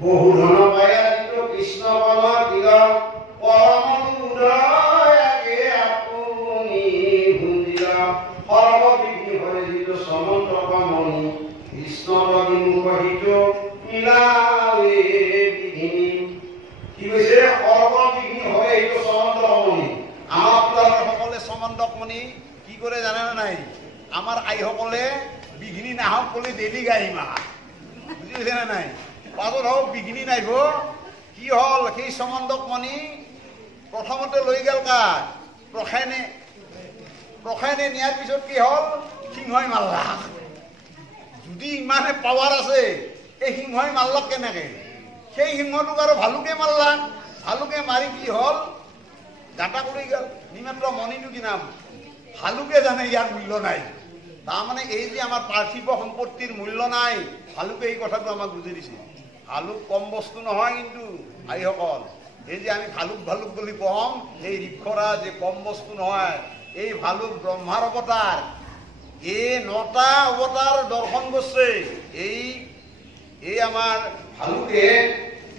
বহু ধন পায়াদিত কৃষ্ণ বল তিলক পৰম উদয়াকে আপুনি ভুঞ্জিল সৰ্ববিঘ্নি হৰে যিটো সমন্তক মণি কৃষ্ণ বিমুখিত মিলালে বিঘিনি কি কৈছে সৰ্ববিঘ্নি হৰে এইটো সমন্তক মণি আমাৰ আপোনালোকে সকলে সমন্তক মণি কি কৰে জানে না নাই আমাৰ আইসকলে বিঘিনি নাহক বুলি ডেইলি গাই মাহা বুজি পাইছে না নাই পাছত হওক বিঘিনি নাইব কি হল সেই সমন্তক মণি প্ৰথমতে লৈ গেল কাৰ প্ৰখায়নে নিয়াৰ পিছত কি হল সিংহই মাল্লা যদি ইমানে পাৱাৰ আছে এই সিংহই মাল্লাক কেনেকে সেই সিংহটোক আৰু ভালুকে মাল্লা ভালুকে মাৰি কি হল গাঁটা কৰি গেল নিমাত্ৰ মণিটো কি নাম ভালুকে জানে ইয়াৰ মূল্য নাই তাৰমানে এই যে আমাৰ পাৰ্থিৱ সম্পত্তিৰ মূল্য নাই ভালুকে এই কথাটো আমাক বুজাই দিছে ভালুক কম বস্তু নহয় কিন্তু আইসকল এই যে আমি ভালুক বুলি কম এই ৰিক্ষৰা যে কম বস্তু নহয় এই ভালুক ব্ৰহ্মাৰ অৱতাৰ এই 9টা অৱতাৰ দৰ্শন কৰিছে এই আমাৰ ভালুকে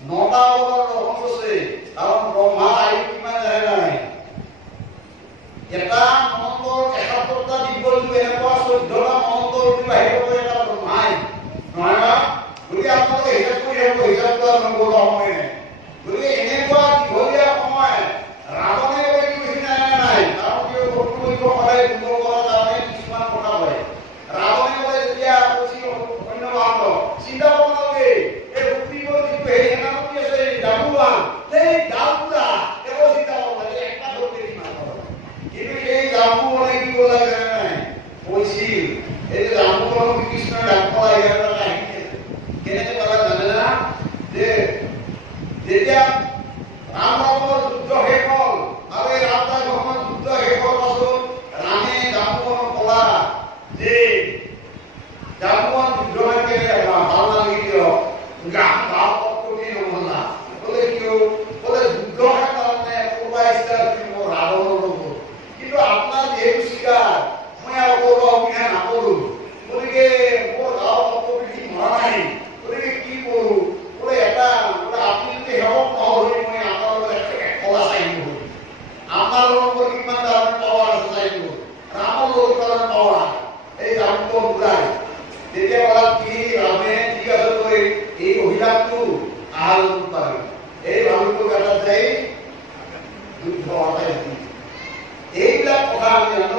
9টা অৱতাৰ দৰ্শন কৰিছে কাৰণ ব্ৰহ্মা আয়ু কিমান জানে নাই এটা মন্ত্ৰৰ 71টা দিব্যলিংগ এনেকুৱা 14টা মন্ত্ৰৰ বাহিৰ কৰি এটা ব্ৰহ্মাই নহয় গতিকে আপোনালোকে হিচাপ কৰি আহিব হিচাপ কৰা নম্বৰ সময় নাই গতিকে এনেকুৱা দীঘলীয়া সময় ৰাৱণে কি কৈছে নাই কাৰণ কিয় শত্ৰুক সদায় দুৰ্বল কৰাৰ কাৰণে কিছুমান কথা কয় ৰাৱণে যেতিয়া সৈন্যবাহন চিন্তা আপোনালোকে এই শক্তিবোৰ যিটো সেই সেনাপতি আছে ডাবুৱান সেই ডাবুৱা তেওঁ চিন্তা কৰিব লাগে একটা ধৰতে কিমান কিন্তু সেই ডাবুৱানে কি ক'লা জানে নাই কৈছিল এই যে ডাবুৱানক কৃষ্ণই ডাকলা ইয়াৰ কাহিনী কেনেকে ক'লা জানে না যে যেতিয়া ৰাম ৰাৱণৰ যুদ্ধ শেষ হ'ল আৰু এই ৰাম ৰাৱণৰ যুদ্ধ শেষ হোৱাৰ পাছত ৰামে ডাবুৱানক ক'লা যে ডাবুৱান যুদ্ধ কেনেকে ভাল নালাগিল গান ভাৱ কৰি নহ'লা ক'লে কিয় ক'লে যুদ্ধ শেষ কাৰণে কোনোবা ইচ্ছা মোৰ ৰাৱণৰ লগত কিন্তু আপোনাৰ যিহেতু স্বীকাৰ মই আৰু অভিনয় নকৰোঁ গতিকে মোৰ গাঁৱৰ অপবিধি মৰা নাই গতিকে কি কৰোঁ বোলে এটা বোলে আপুনি যদি সেৱক নহৰি মই আপোনাৰ লগত কলা চাইব আপোনাৰ লগত কিমান ধৰণৰ পাৱাৰ আছে চাইব ৰামৰ লগত কিমান পাৱাৰ এই ৰামটো বুজাই তেতিয়া ক'লা কি ৰামে ঠিক আছে তই এই অভিলাষটো আহল পাবি এই ভালুকৰ গাঁতত যাই যুদ্ধ অটাই এইবিলাক কথা আমি জানো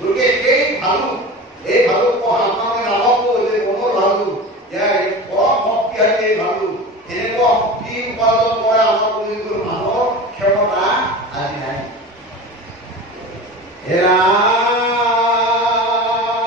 গতিকে এই ভালুক পঢ়া আপোনালোকে নাভাবো যে মনৰ ভালুক ইয়াৰ পৰম শক্তিশালী এই ভালুক এনেকুৱা শক্তি উপাৰ্জন কৰা আমাৰ কলিযুগৰ মানুহৰ ক্ষমতা আজি নাই জানো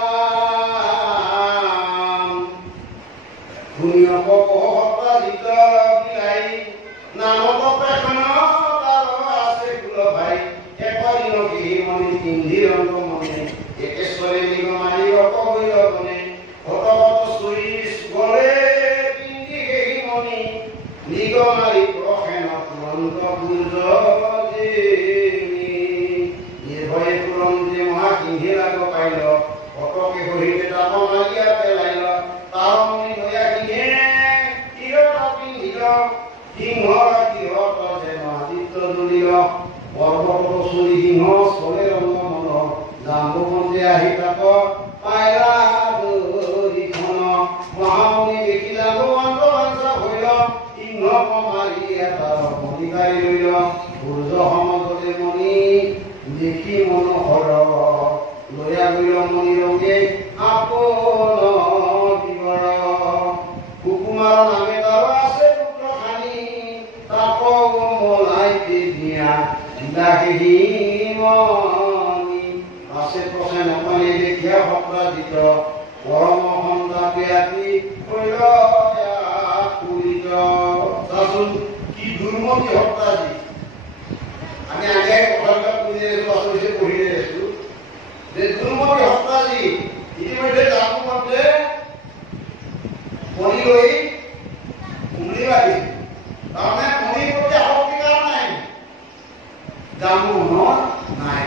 নাই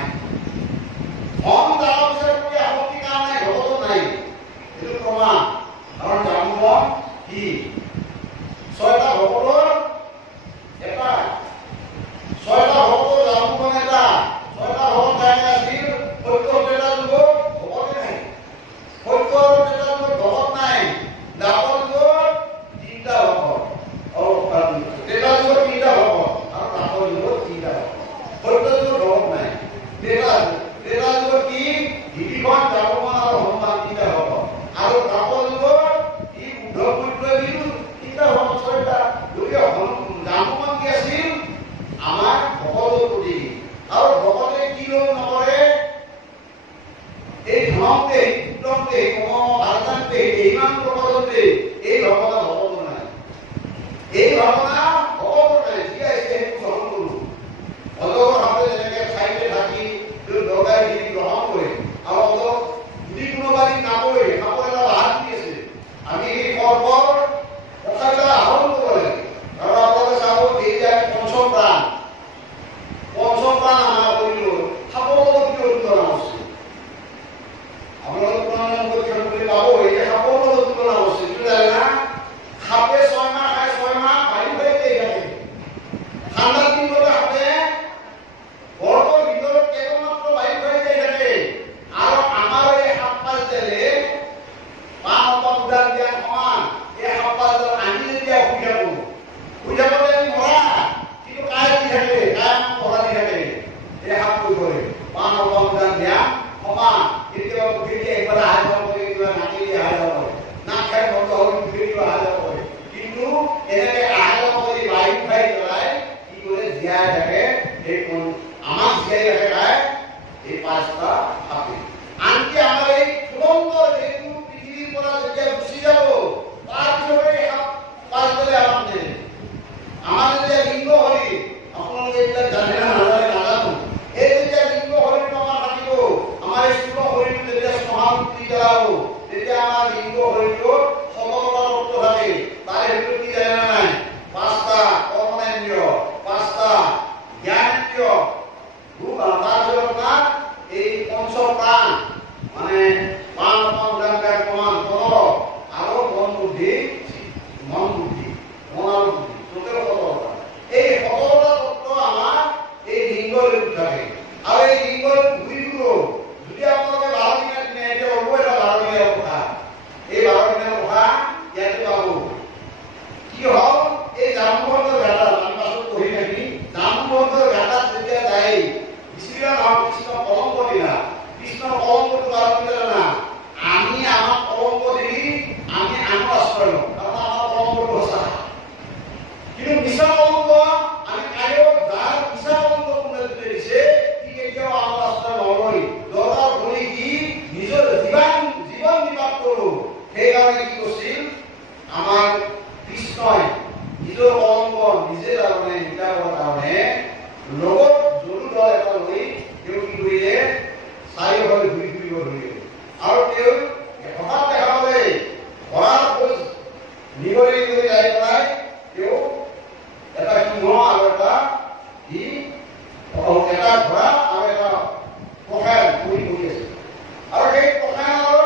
এই ধনতে বিপ্লৱতে ভাৰতান্তে ইমান প্ৰকাৰতে এই ভাৱনা ভগৱান নাই, এই ভাৱনা ভগৱান নাই। যি আছে সেইটো গ্ৰহণ কৰোঁ। অজগৰ সাপে যেনেকে ঠাইতে থাকি দৰকাৰীখিনি গ্ৰহণ কৰে আৰু অজগ যদি কোনোবাই নাপৰে সাপৰ এটা বাহাত দি আছে, আমি এই সৰ্পৰ কথাবিলাক আহৰণ কৰিব লাগে। আৰু আপোনালোকে চাব এই যে পঞ্চপ্ৰাণ আমাৰ কৰিলোঁ সাপৰ লগত কিয় তুলনা কৰিছে? আপোনালোকে পুৰণা পৰীক্ষা কৰি পাব এই সাপৰ লগত তুলনা কৰিছে। কি জানে না? সাপে 6 মাহ খায়, 6 মাহ বায়ু খাই থাকে। ঠাণ্ডাৰ দিনতে সাপে ঘৰটোৰ ভিতৰত কেৱলমাত্ৰ বায়ু খাই থাকে। আৰু আমাৰ এই সাপ পালতেলে উদান দিয়া সমান এই সাপ পালতেল আমি যেতিয়া শুই থাকোঁ আমি মৰা, কিন্তু কাই দি থাকে, কাই আমাক পঢ়া দি থাকে। এই সাপ কৈ কৰে উদান দিয়া সমান। কেতিয়াবা পুখুৰী একবাৰ অহা যোৱা কৰে, কিবা নাকেদি অহা যোৱা কৰে, নাক খাই বন্ধ হৈ পুখুৰীটো অহা যোৱা কৰে। কিন্তু এনেকে অহা যোৱা কৰি বায়ু খাই পেলাই কি কৰে জীয়াই থাকে। এই আমাক জীয়াই ৰাখে খাই এই 5টা সাপে। আনকি আমাৰ এই ফুলন্ত দেহটো পৃথিৱীৰ পৰা যেতিয়া গুচি যাব তাৰপিছতে এই সাপ পালতেলে আমাক নেৰে। আমাৰ যেতিয়া লিংগ শৰীৰ, আপোনালোকে এইবিলাক জানে না নাজানে নাজানো, এই যেতিয়া লিংগ শৰীৰটো আমাৰ থাকিব, আমাৰ এই স্থূল শৰীৰটো যেতিয়া শ্মশানত দি পেলাব, তেতিয়া আমাৰ লিংগ শৰীৰটোত সবলতা তত্ত্ব থাকে। তাৰে ভিতৰত কি জানে না নাই? 5টা কৰ্মেন্দ্ৰিয়, 5টা জ্ঞানেন্দ্ৰিয়, তাৰপিছত আপোনাৰ এই পঞ্চপ্ৰাণ মানে প্ৰাণ উদানকাৰী প্ৰমাণ 15 আৰু মন বুদ্ধি আৰু বুদ্ধি টোটেল 17টা। এই 17টা তত্ত্ব আমাৰ এই লিংগৰ থাকে। আৰু এই লিংগৰ ঘূৰিটো যদি আপোনালোকে 12 দিনৰ দিনে এতিয়া হ'ব, এটা 12 দিনৰ কথা, এই 12 দিনৰ কথা ইয়াতে পাব। কি হ'ল এই জামুবন্ধৰ ঘাটাত আমি পাছত পঢ়ি থাকি জামুবন্ধৰ ঘাটাত যেতিয়া যায় কৃষ্ণ কলংক দিলা, কৃষ্ণ কলংকটো কাৰণ কি জানা? আমি আমাক কলংক দি আমি আনক আশ্ৰয় লওঁ, কাৰণ আমাৰ কলংকটো সঁচা। কিন্তু মিছা কলংক আমি কায়ো যাৰ মিছা কলংক কোনে দিলে দিছে সি কেতিয়াও আমাৰ আশ্ৰয় নলয়। দৰকাৰ কৰি কি নিজৰ জীৱন নিৰ্বাহ কৰোঁ। সেইকাৰণে কি কৰিছিল আমাৰ কৃষ্ণই নিজৰ কলংক নিজে তাৰমানে মিটাবৰ কাৰণে লগত জৰু দল এটা লৈ তেওঁ কি কৰিলে চাৰিওফালে ঘূৰি ফুৰিব ধৰিলে। আৰু তেওঁ হঠাৎ দেখা পালে ঘোঁৰাৰ খোজ নিগৰি যাই পেলাই তেওঁ এটা সিংহ আৰু এটা ঘোঁৰা আৰু এটা পখায়ন কৰি আছে। আৰু সেই পখায়নৰ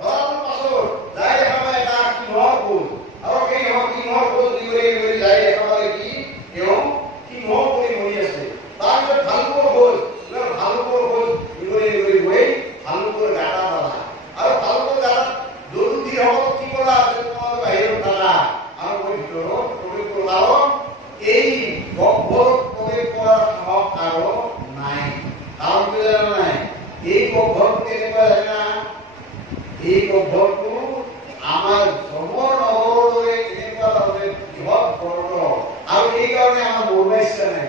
ঘোঁৰাটোৰ পাছত যাই দেখা পালে এটা সিংহৰ খোজ, আৰু সেই সিংহৰ খোজ নিগৰি যাই দেখা পালে কি তেওঁ সিংহ কৰি মৰি আছে। তাৰপিছত ভালুকৰ খোজ নিগৰি গৈ ভালুকৰ গাঁটা পালা। আৰু ভালুকৰ গাঁটাত জৰুৰী হওক কি কৰা আছে, তোমালোকে বাহিৰত থাকা আৰু মই ভিতৰত প্ৰৱেশ কৰোঁ। কাৰণ এই গহ্বৰত প্ৰৱেশ কৰাৰ সাহস কাৰো নাই। কাৰণ কি জানা নাই? এই গহ্বৰটো কেনেকুৱা জানে না? এই গহ্বৰটো আমাৰ জমৰ নগৰৰ দৰে কেনেকুৱা তাৰমানে বৃহৎ গৰ্ত, আৰু এইকাৰণে আমাৰ মৰিব ইচ্ছা নাই।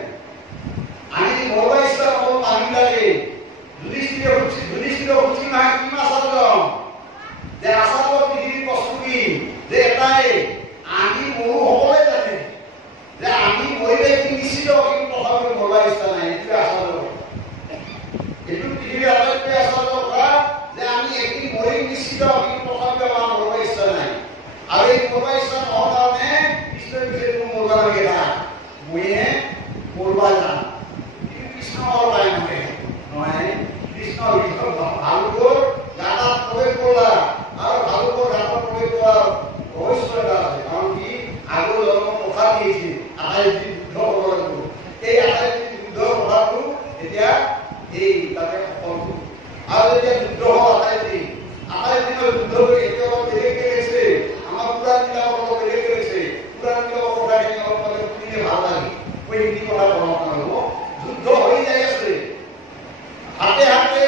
আমি মৰিব ইচ্ছা নকৰোঁ পানী লাগে। যুধিষ্ঠিৰ সুধি নহয় কি আচাৰ্য যে আচাৰ্য পৃথিৱীৰ প্ৰস্তুতি যে এটাই আমি মৰো সকলোৱে জানে যে আমি মৰিলে কি নিশ্চিত, কিন্তু তথাপিও মৰিব ইচ্ছা নাই। এইটোৱে আচাৰ্য, এইটো পৃথিৱীৰ আটাইতকৈ আচাৰ্য কথা যে আমি এদিন মৰিম নিশ্চিত, কিন্তু তথাপিও আমাৰ মৰিব ইচ্ছা নাই। আৰু এই মৰিব ইচ্ছা নোহোৱাৰ কাৰণে কৃষ্ণই কৈছে তুমি মৰিব লাগে না, মইহে মৰিব যাম। কিন্তু কৃষ্ণ নহয় কৃষ্ণ ভালুকৰ গাঁটাত প্ৰৱেশ কৰা আৰু ভালুকৰ গাঁটাত প্ৰৱেশ কৰাৰ ৰহস্য এটা আছে। কাৰণ কি আগৰ জন্মত কথা দিয়েছিল 28 দিন যুদ্ধ কৰিব লাগিব। এই 28 দিন যুদ্ধৰ কথাটো এতিয়া এই তাতে সফল হ'ল। আৰু যেতিয়া যুদ্ধ হ'ল 28 দিনৰ যুদ্ধ হৈ এতিয়া অলপ বেলেগকৈ গৈছে, আমাৰ পুৰাণবিলাকৰ অলপ বেলেগকৈ গৈছে। পুৰাণবিলাকৰ কথাখিনি অলপ মানে শুনিলে ভাল লাগে। মই সেইখিনি কথা বনাব লাগিব। যুদ্ধ হৈ যাই আছে, হাতে হাতে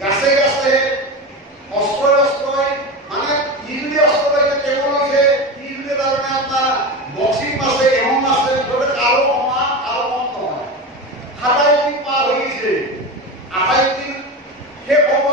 গাছে গাছে অস্ত্ৰই মানে ইজুদি অস্ত্ৰ পাইছে কেৱল হৈছে ইজুদি তাৰমানে আপোনাৰ বক্সিং আছে, এহম আছে, য'তে কাৰো সমান কাৰো কম নহয়। 27 দিন পাৰ হৈ গৈছে, 28 দিন শেষ হ'ব।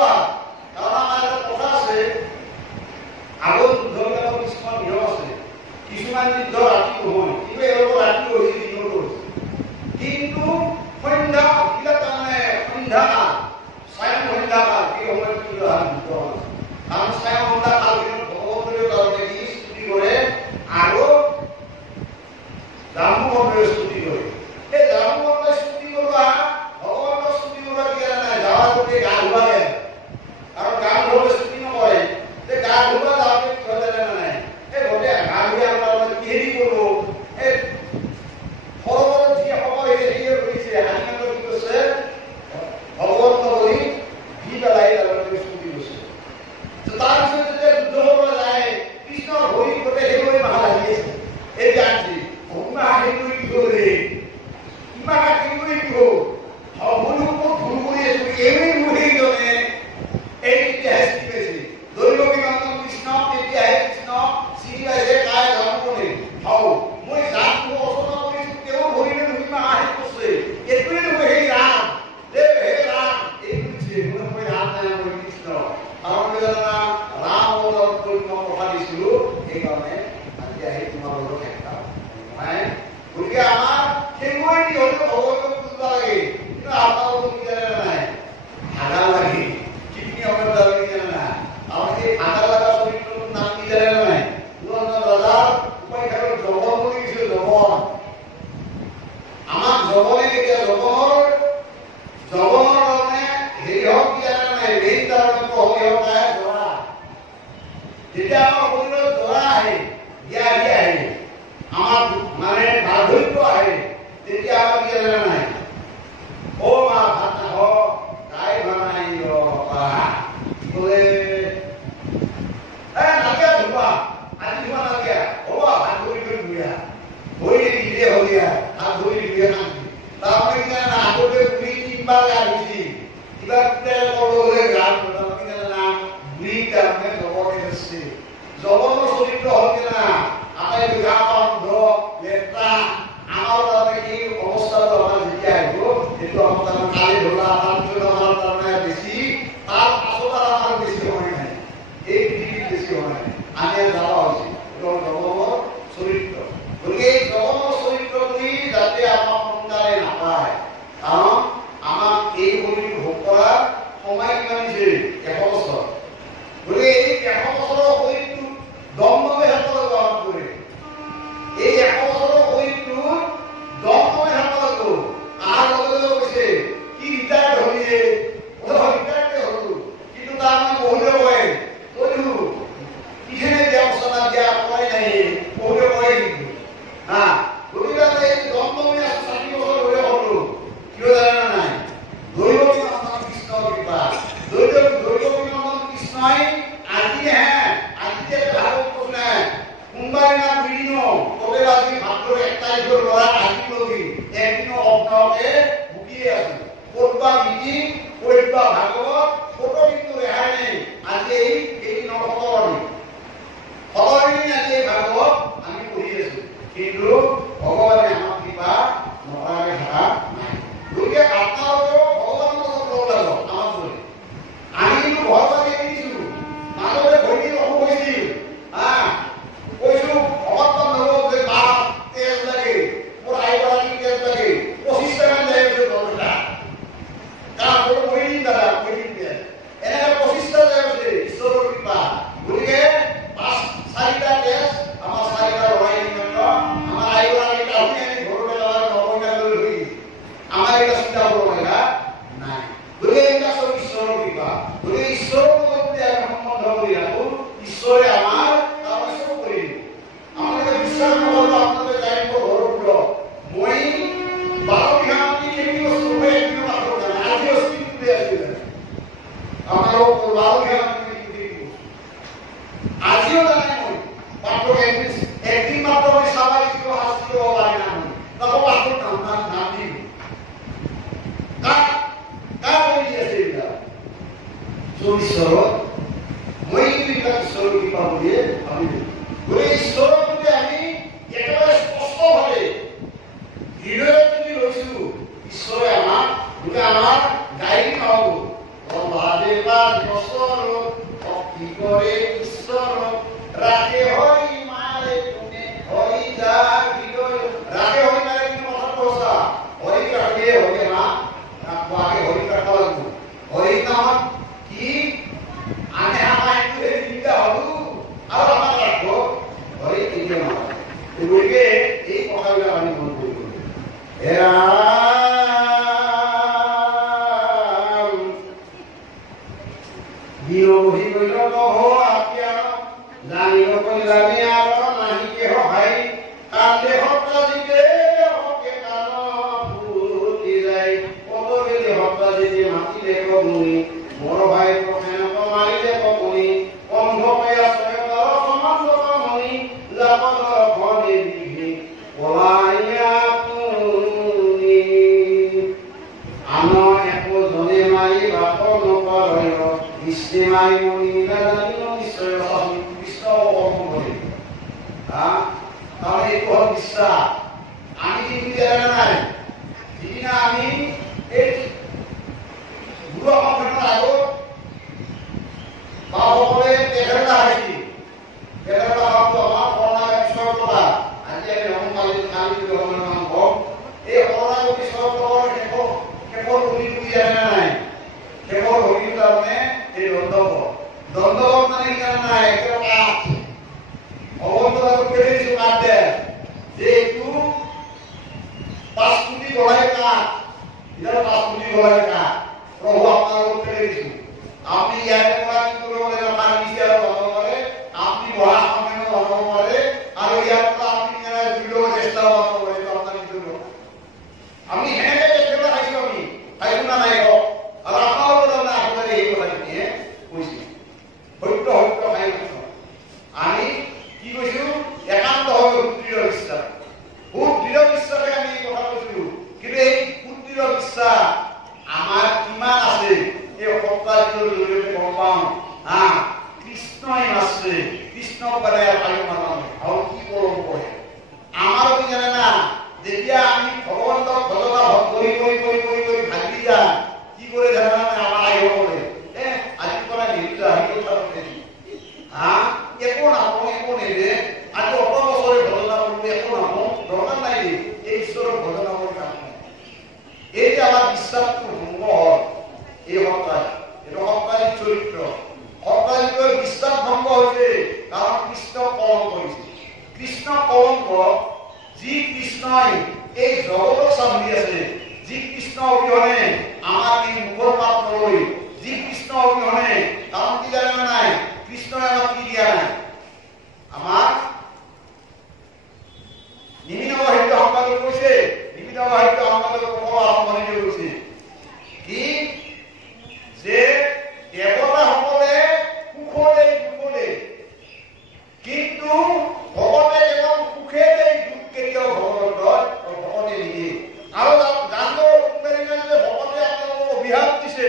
জানা ৰাম অৱতাৰ মই কথা দিছিলো সেইকাৰণে আজি আহি তোমাৰ লগত একটা মই গতিকে আমাৰ সেইবোৰে কি হলো ভগৱানক বুজিব লাগে কিন্তু আপোনালোকক কি জানে নাই ভাগা লাগে কিতনি অৱতাৰ লাগে জানে না আৰু এই ভাগা লগা চৰিত্ৰটোৰ নাম কি জানে নাই পুৰণা ৰজাৰ উপায় খালৰ জগন বুলি দিছিল জগন আমাক জগনে কেতিয়া জগনৰ কাৰণে হেৰি হওক কি জানে নাই এই তাৰমানে হওক নাই জৰা যেতিয়া আমাৰ শৰীৰত জৰা আহে ব্যাধি আহে আমার মানে বার্ধক্য আহে তেতিয়া আমার কি জানে নাই ও মা ভাত নাখো তাই বানাই বা কি বলে নাগে ধোপা আজি ধোপা নাগে হ'ব হাত ধৰি ধুইয়া ভৰি দিলে হলিয়া হাত ধৰি ধুইয়া নাকি তাৰমানে কি জানে আগতে বুঢ়ী তিনবাৰ গা ধুইছি কিবা তেল কললে গা ধুৱা কি জানে না বুঢ়ী তাৰমানে জগতে আছে জগতৰ চৰিত্ৰ হ'ল কি না আটাই গা বন্ধ লেট্ৰা আমাৰ তাৰমানে কি অৱস্থাটো আমাৰ যেতিয়া আহিব সেইটো আমাৰ তাৰমানে কালি ধৰা তাৰপিছত আমাৰ তাৰমানে বেছি তাৰ পাছত আমাৰ বেছি হয় নাই এই পৃথিৱীত বেছি হয় নাই আমি যাবা হৈছে এইটো জগতৰ চৰিত্ৰ গতিকে এই জগতৰ চৰিত্ৰটোই যাতে আমাক সোনকালে নাপায় কাৰণ আমাক এই শৰীৰটো ভোগ কৰা সময় কিমান দিছে 100 বছৰ গতিকে এই 100 বছৰৰ শৰীৰটো দমদমে হাতত গ্ৰহণ কৰে এই 100 বছৰৰ শৰীৰটো দমদমে হাতত লাগব আহাৰ লগে লগে কৈছে কি ৰিটায়াৰ্ড হলিয়ে ৰিটায়াৰ্ড হলো কিন্তু তাৰ মানে বহুতে কয় তইও কিখেনে দেৱস্থান দিয়া কয় নাই বহুতে কয় কিন্তু গতিকে এই দমদমে 60 বছৰ ধৰি হলো কিয় জানে নাই দৈৱ বিনন্দন কৃষ্ণৰ কৃপা দৈৱ বিনন্দন কৃষ্ণই আজিহে আজিতে ভাগৱত কৈছে কোনবাই না বিৰিনো তবে আজি ভাদ্ৰৰ 1 তাৰিখৰ পৰা আজিলৈকে একদিন অগ্নকে ভুগিয়ে আছে ক'তবা মিটিং ক'তবা ভাগৱত ক'তো কিন্তু ৰেহাই নাই আজি এই নৰকতৰণি সদৰিনী আজি এই ভাগৱত আমি পঢ়ি আছো কিন্তু ভগৱানে আমাক কৃপা নকৰাকে থকা নাই গতিকে আপোনালোকেও ভগৱানৰ লগত লগ লাগক আমাক ধৰি আমি কিন্তু ঘৰ বাৰী এৰিছো মাজতে ভৰিত অসুখ হৈছিল কৈছো ভগৱান নলক যে বাপ তেজ লাগে মোৰ আইগৰাকী তেজ লাগে 25 টাকা যায় দৰকাৰ কাৰণ মোৰ মৰিদিন দাদা মৰিদিন তেজ এনেকে 25 টাকা যায় ঈশ্বৰৰ কৃপা গতিকে 4টা তেজ আমাৰ 4টা লৰাই দিনত আমাৰ আইগৰাকী কাউকে আমি ঘৰতে লগাৰ নবইনা লৈ আমাৰ এটা চিন্তা কৰিব লগা নাই গতিকে এটা সব ঈশ্বৰৰ কৃপা গতিকে ঈশ্বৰৰ লগত যদি আমি সম্বন্ধ কৰি ৰাখো ঈশ্বৰে আমাৰ তাৰপিছত কৰি দিব আমাকে বিশ্বাস নকৰিব আপোনালোকে জানিব ঘৰটো মই 12 বিঘা মাটি খেতি কৰিছো মই একদিন মাত্ৰ জানে আজি অস্তিত্ব আছে আপোনালোক 12 বিঘা মাটি খেতি কৰিছো আজিও জানে মই মাত্ৰ একদিন মাত্ৰ মই চাবাই দিছো শাস্তি হ'ব পাৰে না তাকো পাছত নাম দিম কাৰ কৰি আছে এইবিলাক ঈশ্বৰত মই এইবিলাক ঈশ্বৰৰ কৃপা বুলিয়ে ভাবিলো গতিকে ঈশ্বৰৰ প্ৰতি আমি একেবাৰে স্পষ্টভাৱে হৃদয়ত যদি লৈছো ঈশ্বৰে আমাক গতিকে আমাৰ গাড়ী নহ'ব ভাদেবা বছৰ ভক্তি কৰে ঈশ্বৰ ৰাখে হয় মাৰে কোনে হয় যাৰ হৃদয় ৰাখে হয় মাৰে কিন্তু কথাটো সঁচা হৰি ৰাখে হৰি মা কোৱাকে হৰি ৰাখিব লাগিব হৰি নামত কি আমি আমাৰ এইটো হলো আৰু আমাৰ ৰাখব হৰি কেতিয়া নহয় গতিকে এই কথাবিলাক আমি মন কৰিব বিৰোধী কৰিল নহ আপিয়া জানিব কল্যাণী আৰু নাহিকে সহায় কান্দে সপ্তাহিকে হকে কান ফুটি যায় পদবেলি সপ্তাহিকে মাতিলে কমুনি মোৰ ভাই প্ৰফেনক মাৰিলে কমুনি কন্ধ পেয়া ছয়তৰ সমান কমুনি লাপদৰ খনে বিঘি পলাইয়া তুনি আনৰ একো জনে মাৰি বাপ নকৰয় কৃষ্ণে মাৰি মনি নাজানিও নিশ্চয় কৃষ্ণ অসম কৰি তাৰমানে এইটো হ'ল বিশ্বাস আমি কিন্তু জানা নাই যিদিনা আমি এই গুৰু অসমৰ আগত তাৰমানে এই দণ্ডক মানে কি জানা নাই এটা কাঠ ভগৱন্তৰ কেলে দিছো কাঠ দে যে এইটো 5 কোটি গলাই কাঠ এটা 5 কোটি গলাই কাঠ প্ৰভু আপোনালোকক কেলে দিছো আপনি ইয়াৰ পৰা কি কৰিব লাগে আমাৰ নিচিনা বনাব পাৰে আপনি বহা সময় বনাব পাৰে আৰু ইয়াৰ পৰা আপনি কেনে ভিডিও চেষ্টা বনাব পাৰে আপোনাৰ নিজৰ আমি হেনে কেলে খাইছো আমি খাইছো না নাই আৰু আপোনালোকৰ তাৰমানে আপোনালোকে এই কথাখিনি কৈছে সত্য খাই কৈছো আমি কি কৈছো একান্ত হবে দৃঢ় বিশ্বাস খুব দৃঢ় বিশ্বাসে আমি এই কথা কৈছো কিন্তু এই দৃঢ় বিশ্বাস আমাৰ কিমান আছে এই সপ্তাহটোৰ জৰিয়তে গম পাওঁ কৃষ্ণই আছে কৃষ্ণ পাৰে আৰু মানুহে আৰু কি কৰোঁ কৰে আমাৰ কি জানে না যেতিয়া আমি ভগৱন্তক ভজনা কৰি ভাগি যাম কি কৰে জানা না আমাৰ আহিব কৰে আজি পৰা নিৰ্জা আহিব থাকে একো নেৰে আজি অত বছৰে ভজনা কৰিব একো নাপাওঁ দৰকাৰ নাই এই ঈশ্বৰৰ ভজনা কৰি কাম এই যে আমাৰ বিশ্বাসটো ভংগ হয় এই সপ্তাহ এইটো সপ্তাহিক চৰিত্ৰ সপ্তাহিকৰ বিশ্বাস ভংগ হৈছে কাৰণ কৃষ্ণ কলম কৰিছে কৃষ্ণ কলংক যি কৃষ্ণই এই জগতক সামৰি আছে যি কৃষ্ণ অবিহনে আমাৰ এই মুখৰ পাত নলৈ যি কৃষ্ণ অবিহনে কাৰণ কি জানে নাই কৃষ্ণই আমাক কি দিয়া নাই আমাৰ নিমিত সাহিত্য সম্পাদক কৈছে নিমিত সাহিত্য সম্পাদক আৰম্ভণি কৰিছে কি যে দেৱতাসকলে সুখৰে দুখৰে কিন্তু ভগতে কেৱল সুখে দেই দুখ কেতিয়াও ভগতে নিদিয়ে আৰু জানো যে ভগতে আপোনালোকক অভিশাপ দিছে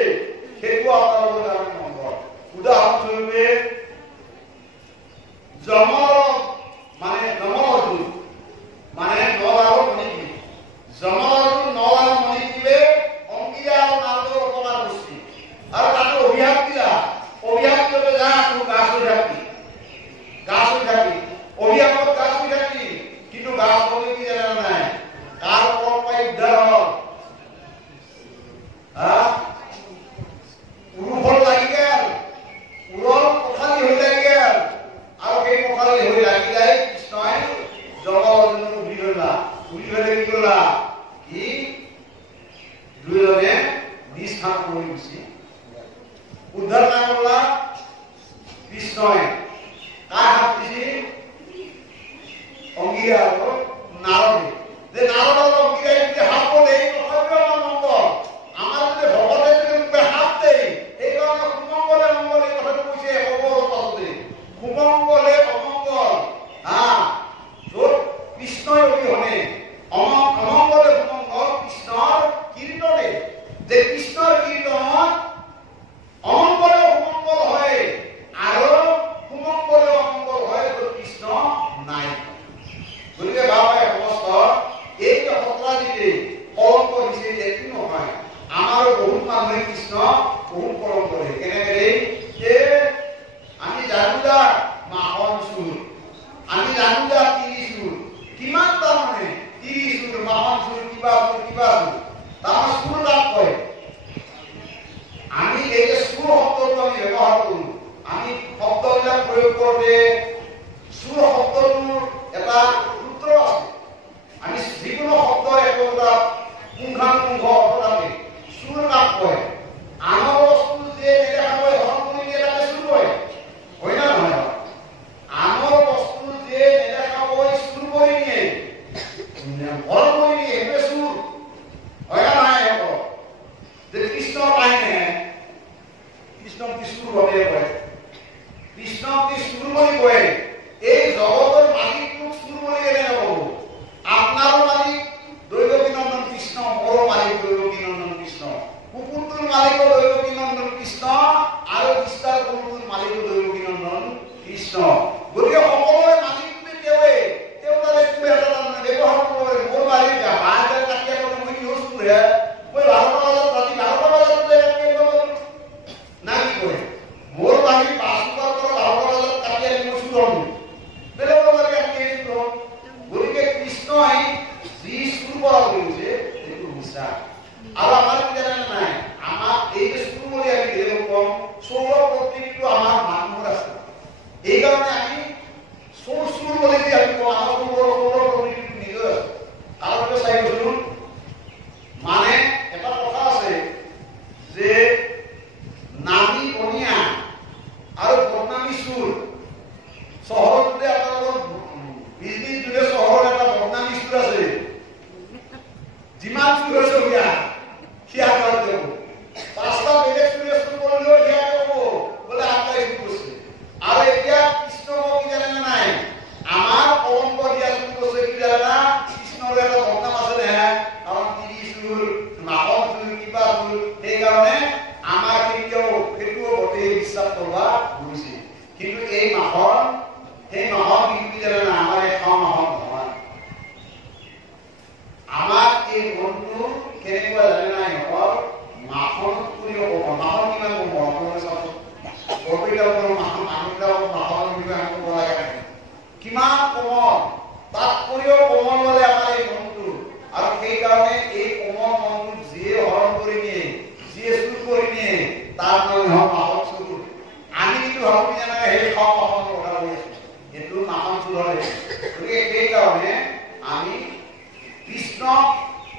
সেইটো আপোনালোকৰ কাৰণে নম্বৰ উদাহৰণস্বৰূপে যমৰ মানে নল আৰু মণিপুৰ যমৰ নল আৰু মণিপুৰে অংগীয়া আৰু নালৰ অপকাৰ কৰিছে আৰু তাতে অভিশাপ দিলে যা তোৰ গাছ হৈ থাকি অভিশাপত গাছ হৈ থাকি কিন্তু গাছ হবে কি জানা নাই কাৰ ওপৰত পাই উদ্ধাৰ হ'ল উৰুফল লাগি গেল উৰৰ পথালি হৈ লাগি গেল আৰু সেই পথালি হৈ লাগি যায় কৃষ্ণই জগত উৰি ধৰিলা কি কৰিলা কি দুয়োজনে নিজ স্থান কৰি গুচি উদ্ধাৰ নাই কৰলা কৃষ্ণই কাৰ হাত দিছি অংগীয়া আৰু নাৰদে যে নাৰদ আৰু অংগীয়াই যদি হাত পৰে এই তথাপিও আমাৰ মংগল আমাৰ যদি ভগতে যদি হাত দেই সেইকাৰণে সুমংগলে মংগল এই কথাটো কৈছে অমংগল পাছতে সুমংগলে অমংগল য'ত কৃষ্ণই অবিহনে অমংগলে সুমংগল কৃষ্ণৰ কীৰ্তনে যে কৃষ্ণৰ কীৰ্তনত অমংগলে সুমংগল হয় আৰু সুমংগলে অমংগল হয় য'ত কৃষ্ণ নাই গতিকে ভাৱে সমস্ত এই যে সত্ৰাজিতে কলংক দিছে একো নহয় আমাৰো বহুত মানুহে কৃষ্ণ বহুত কলংক কৰে কেনেকৈ যে আমি জানো যা মাখন চুৰ আমি জানো যা 30 চুৰ কিমান তাৰমানে 30 চুৰ মাখন চুৰ কিবা তাৰ চুৰ লাভ কয় আমি এই যে চুৰ শব্দটো আমি ব্যৱহাৰ কৰোঁ আমি শব্দবিলাক প্ৰয়োগ কৰোঁতে চুৰ শব্দটোৰ এটা সূত্ৰ আছে আমি যিকোনো শব্দৰ একোটা পুংখানুপুংখ অৰ্থ থাকে চুৰ লাভ কয় আনৰ বস্তু যে নেদেখাকৈ হৰণ কৰি দিয়ে তাকে চুৰ কয় হয় না নহয় আনৰ বস্তু যে নেদেখাকৈ চুৰ কৰি নিয়ে হৰণ কৰি নিয়ে সেইটোৱে চুৰ হয় না নহয় যে কৃষ্ণ কাহিনী কৃষ্ণক কি চুৰ বাবে কয় কৃষ্ণক কি চুৰ বুলি কয় এই জগতৰ মালিকটোক চুৰ বুলি এনে নকব আপোনাৰো মালিক দৈৱকী নন্দন কৃষ্ণ মোৰো মালিক দৈৱকী নন্দন কৃষ্ণ কুকুৰটোৰ মালিক দৈৱকী নন্দন কৃষ্ণ আৰু কৃষ্ণৰ কুকুৰটোৰ মালিক দৈৱকী নন্দন কৃষ্ণ গতিকে সকলোৰে মালিক তেওঁৱে তেওঁ তাৰে কিবা এটা ব্যৱহাৰ কৰে মোৰ মালিক বাহিৰ কাটি আগতে মই নিউজ পঢ়ে মই 12টা বজাত ৰাতি 12টা বজাত নাই কি কৰে মোৰ মালিক 5টাৰ পৰা 12টা বজাত কাটি আনি মই চুৰ বেলেগৰ লাগে আমি এই চুৰ গতিকে কৃষ্ণই যি চুৰ কৰা কৰিছে সেইটো মিছা আৰু আমাৰ কি জানে নাই আমাক এই যে চুৰ কৰি আমি বেলেগক কম সৌৰ প্ৰকৃতিটো আমাৰ মানুহৰ আছে এইকাৰণে আমি সৌৰ বুলি যে আমি কওঁ আমাৰ সৌৰ প্ৰকৃতিটো নিজৰ আছে আৰু চাই গৈছো মানে এটা কথা আছে যে নামি বনিয়া আৰু বদনামী চুৰ চহৰতে আপোনালোকৰ বিজলী জুলে চহৰৰ এটা বদনামী চুৰ আছে যিমান চুৰ হৈছে সিয়া কৰিব পাঁচটা বেলেগ চুৰে চুৰ কৰিলেও সিয়া কৰিব বোলে আপোনাই চুৰ কৰিছে আৰু এতিয়া কৃষ্ণ কি জানে নাই আমাৰ কলংক দিয়া চুৰ কৰিছে কি জানা কৃষ্ণৰ এটা বদনাম আছে নহয় কাৰণ তিৰি চুৰ মাহৰ চুৰ কিবা চুৰ সেইকাৰণে আমাৰ কেতিয়াও সেইটোও গোটেই বিশ্বাস কৰিব গৈছে কিন্তু এই মাহৰ সেই মাহৰ কি জানে না আমাৰ এই মাহৰ নহয় আমাৰ এই মনটো কেনেকুৱা জানে নাই সিহঁতৰ মাখন কৰিব মাখন কিমান মৰমৰ চাব গভীৰৰ মাখন মানুহবিলাকৰ মাখন কিমান কোমল তাতকৈও কোমল হ'লে আমাৰ এই মনটো আৰু সেইকাৰণে এই কোমল মনটো যিয়ে হৰণ কৰি নিয়ে যিয়ে চুৰ কৰি নিয়ে তাৰ নাম মাহৰ চুৰ আমি কিন্তু ভাবো জানে সেই মাহৰ কথা কৈ আছো এইটো মাহৰ চুৰ হয় গতিকে সেইকাৰণে আমি কৃষ্ণ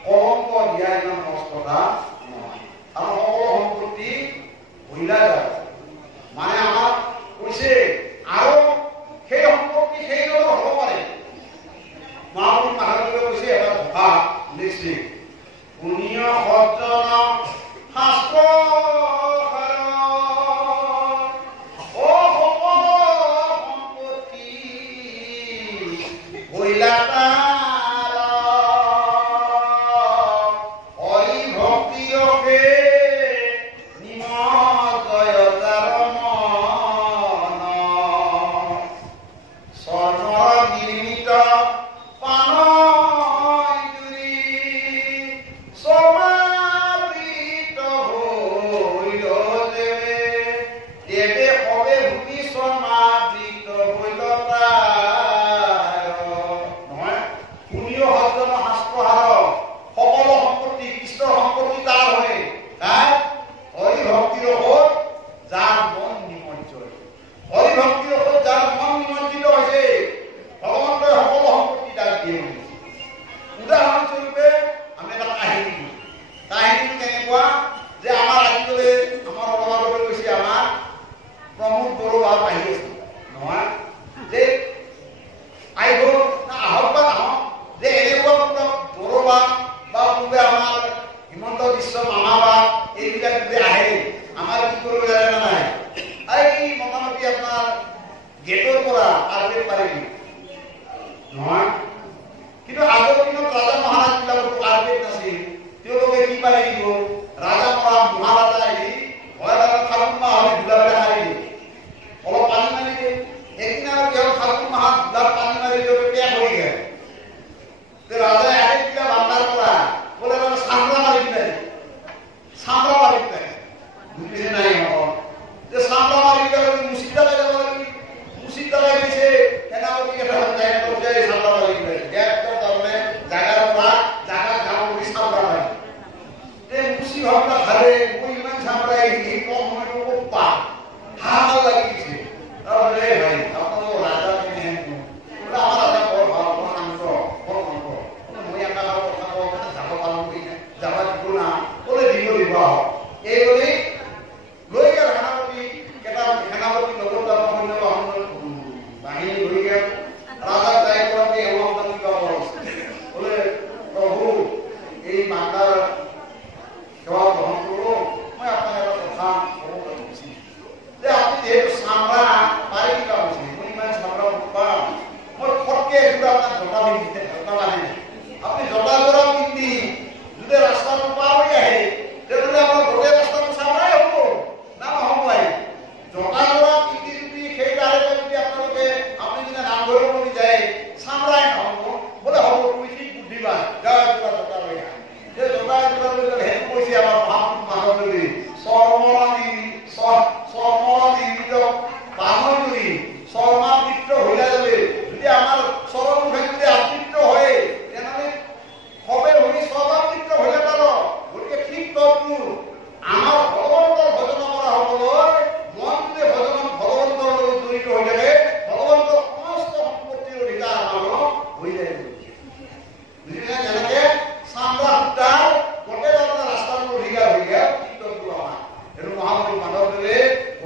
কলংক দিয়া ইমান সহজ কথা নহয় আৰু সকলো সম্পত্তি ভুলা যায় মানে আমাক কৈছে আৰু সেই সম্পত্তি সেইদৰে হ'ব পাৰে মহাপুৰুষ মাধৱদেৱে কৈছে এটা ভাষা লিখিছে পুণ্য সজ্জন শাস্ত্ৰ সম্পত্তি ভুলা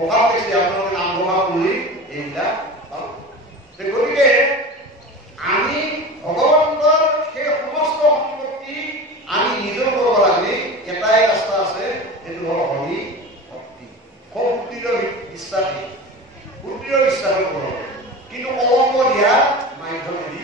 প্ৰভাৱ পাইছে আপোনালোকে নাম প্ৰভাৱ কৰি এইবিলাক গতিকে আমি ভগৱন্তৰ সেই সমস্ত সম্পত্তি আমি নিজৰ কৰিব লাগে এটাই ৰাস্তা আছে এইটো হ'ল হৰি ভক্তি শক্তিৰ বিশ্বাসী বুদ্ধিৰ বিশ্বাস কৰিব কিন্তু কলংক দিয়া মাধ্যমেদি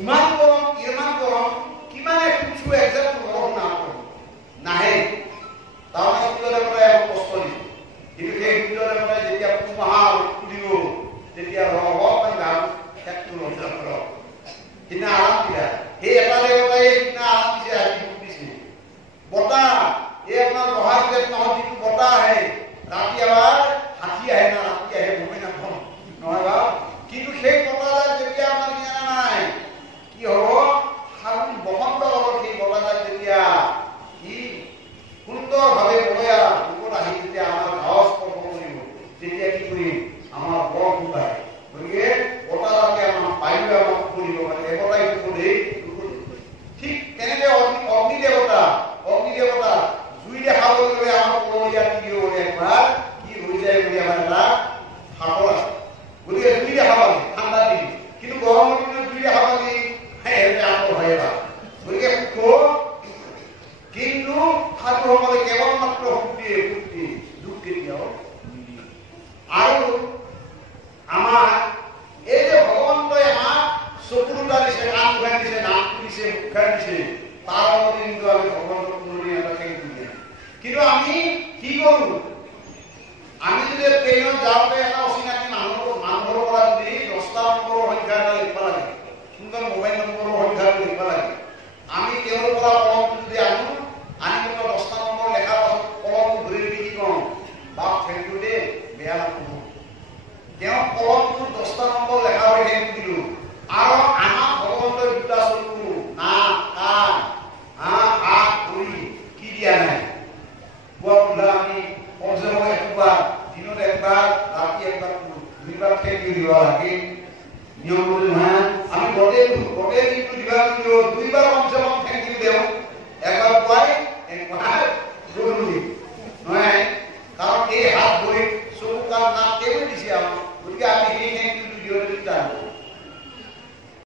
ইমান গৰম পালে ভাল গতিকে কিন্তু সাধুসকলে কেৱল মাত্ৰ শক্তি দুখ কেতিয়াও নিদিয়ে আৰু আমাৰ এই যে ভগৱন্তই আমাক চকু দুটা দিছে কাণ উঘাই দিছে নাক দিছে উঘাই দিছে তাৰ আগতে কিন্তু আমি ভগৱন্তক কোনোদিন এটা খেল দিয়ে কিন্তু আমি কি কৰোঁ আমি যদি ট্ৰেইনত যাওঁতে এটা অচিনাকি মানুহৰ পৰা যদি 10টা নম্বৰৰ সংখ্যা এটা লিখিব লাগে সুন্দৰ মোবাইল নম্বৰৰ সংখ্যা লিখিব লাগে আমি তেওঁৰ পৰা কলমটো যদি আনো আনি পেলাই 10টা নম্বৰ লেখাৰ পাছত কলমটো ঘূৰি কি কওঁ বাপ থেংক ইউ দেই বেয়া নাপাব তেওঁ কলমটো 10টা নম্বৰ লেখা হৈ থেংক ইউ দিলোঁ আৰু আমাক ভগৱন্তৰ দুটা চকু নাক কাণ হাত ভৰি কি দিয়া নাই পুৱা বোলা আমি কমচে কম একবাৰ দিনত একবাৰ ৰাতি একবাৰ দুইবাৰ থেংক ইউ দিব লাগে নিয়ম নহয় আমি গোটেই দিনটো দিবা দুইবাৰ কমচে কম থেংক ইউ দিওঁ